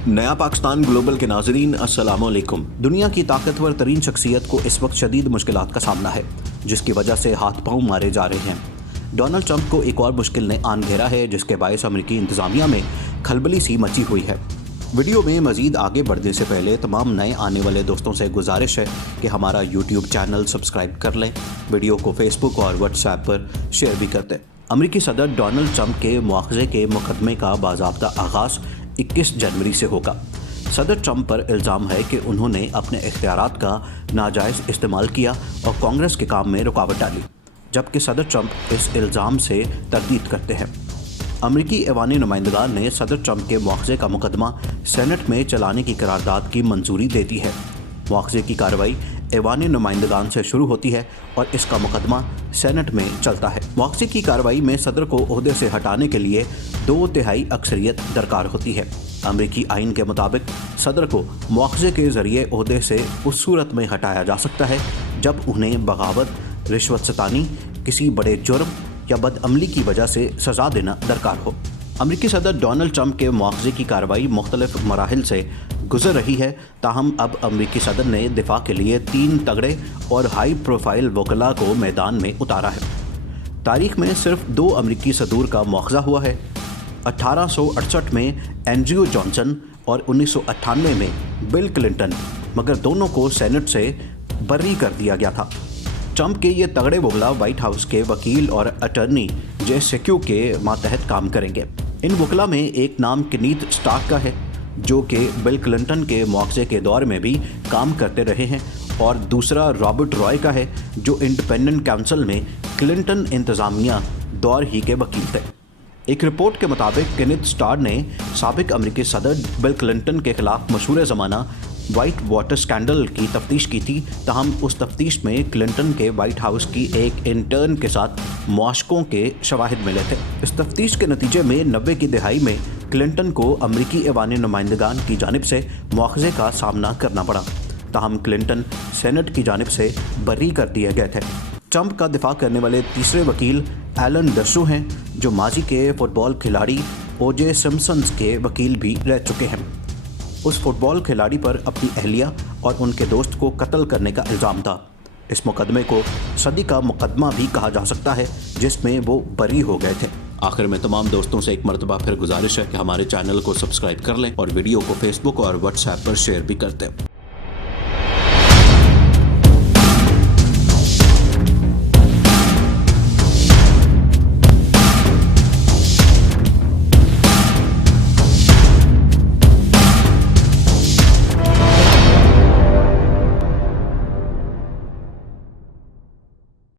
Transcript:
नया पाकिस्तान ग्लोबल के नाजरीन अस्सलाम वालेकुम। दुनिया की ताकतवर तरीन शख्सियत को इस वक्त शदीद मुश्किलात का सामना है, जिसकी वजह से हाथ पांव मारे जा रहे हैं। डोनाल्ड ट्रंप को एक और मुश्किल ने आन घेरा है, जिसके बायस अमेरिकी इंतजामिया में खलबली सी मची हुई है। वीडियो में मजीद आगे बढ़ने से पहले तमाम नए आने वाले दोस्तों से गुजारिश है कि हमारा यूट्यूब चैनल सब्सक्राइब कर लें, वीडियो को फेसबुक और व्हाट्सएप पर शेयर भी कर दें। अमेरिकी सदर डोनाल्ड ट्रंप के मुआवजे के मुकदमे का बाज़ाब्ता आगाज़ 21 जनवरी से होगा। सदर ट्रंप पर इल्ज़ाम है कि उन्होंने अपने इख्तियारात का नाजायज़ इस्तेमाल किया और कांग्रेस के काम में रुकावट डाली, जबकि सदर ट्रंप इस इल्ज़ाम से तरदीद करते हैं। अमेरिकी ऐवान नुमाइंदगान ने सदर ट्रंप के मुआवजे का मुकदमा सेनेट में चलाने की करारदाद की मंजूरी दे दी है। मुआवजे की कार्रवाई ऐवान नुमाइंदगान से शुरू होती है और इसका मुकदमा सेनेट में चलता है। मुआवजे की कार्रवाई में सदर को ओहदे से हटाने के लिए 2/3 अक्सरियत दरकार होती है। अमेरिकी आइन के मुताबिक सदर को मुआवजे के जरिए ओहदे से उस सूरत में हटाया जा सकता है जब उन्हें बगावत, रिश्वत सतानी, किसी बड़े जुर्म या बदअमली की वजह से सज़ा देना दरकार हो। अमेरिकी सदर डोनाल्ड ट्रंप के मुआवजे की कार्रवाई मुख्तलिफ मराहिल से गुजर रही है, ताहम अब अमेरिकी सदर ने दिफा के लिए 3 तगड़े और हाई प्रोफाइल वकला को मैदान में उतारा है। तारीख में सिर्फ 2 अमेरिकी सदूर का मुआवजा हुआ है। 1868 में एंड्रयू जॉनसन और 1998 में बिल क्लिंटन, मगर दोनों को सेनेट से बरी कर दिया गया था। ट्रंप के ये तगड़े वकला व्हाइट हाउस के वकील और अटर्नी जे सेक्यू के मातहत काम करेंगे। इन वकला में एक नाम केनीथ स्टार्क का है, जो कि बिल क्लिंटन के मुआवजे के दौर में भी काम करते रहे हैं, और दूसरा रॉबर्ट रॉय का है, जो इंडिपेंडेंट काउंसिल में क्लिंटन इंतज़ामिया दौर ही के वकील थे। एक रिपोर्ट के मुताबिक केनीथ स्टार्क ने साबिक अमेरिकी सदर बिल क्लिंटन के खिलाफ मशहूर ज़माना वाइट वाटर स्कैंडल की तफ्तीश की थी, तहम उस तफ्तीश में क्लिंटन के वाइट हाउस की एक इंटर्न के साथ मुआशकों के शवाहिद मिले थे। इस तफ्तीश के नतीजे में 90 की दहाई में क्लिंटन को अमेरिकी ऐवान नुमाइंदगान की जानिब से मुआवजे का सामना करना पड़ा, तहम क्लिंटन सेनेट की जानिब से बरी कर दिए गए थे। ट्रंप का दिफा करने वाले तीसरे वकील एलन डर्सू हैं, जो माजी के फुटबॉल खिलाड़ी ओजे सिम्पसन्स के वकील भी रह चुके हैं। उस फुटबॉल खिलाड़ी पर अपनी अहलिया और उनके दोस्त को कत्ल करने का इल्ज़ाम था। इस मुकदमे को सदी का मुकदमा भी कहा जा सकता है, जिसमें वो बरी हो गए थे। आखिर में तमाम दोस्तों से एक मरतबा फिर गुजारिश है कि हमारे चैनल को सब्सक्राइब कर लें और वीडियो को फेसबुक और व्हाट्सएप पर शेयर भी कर दें।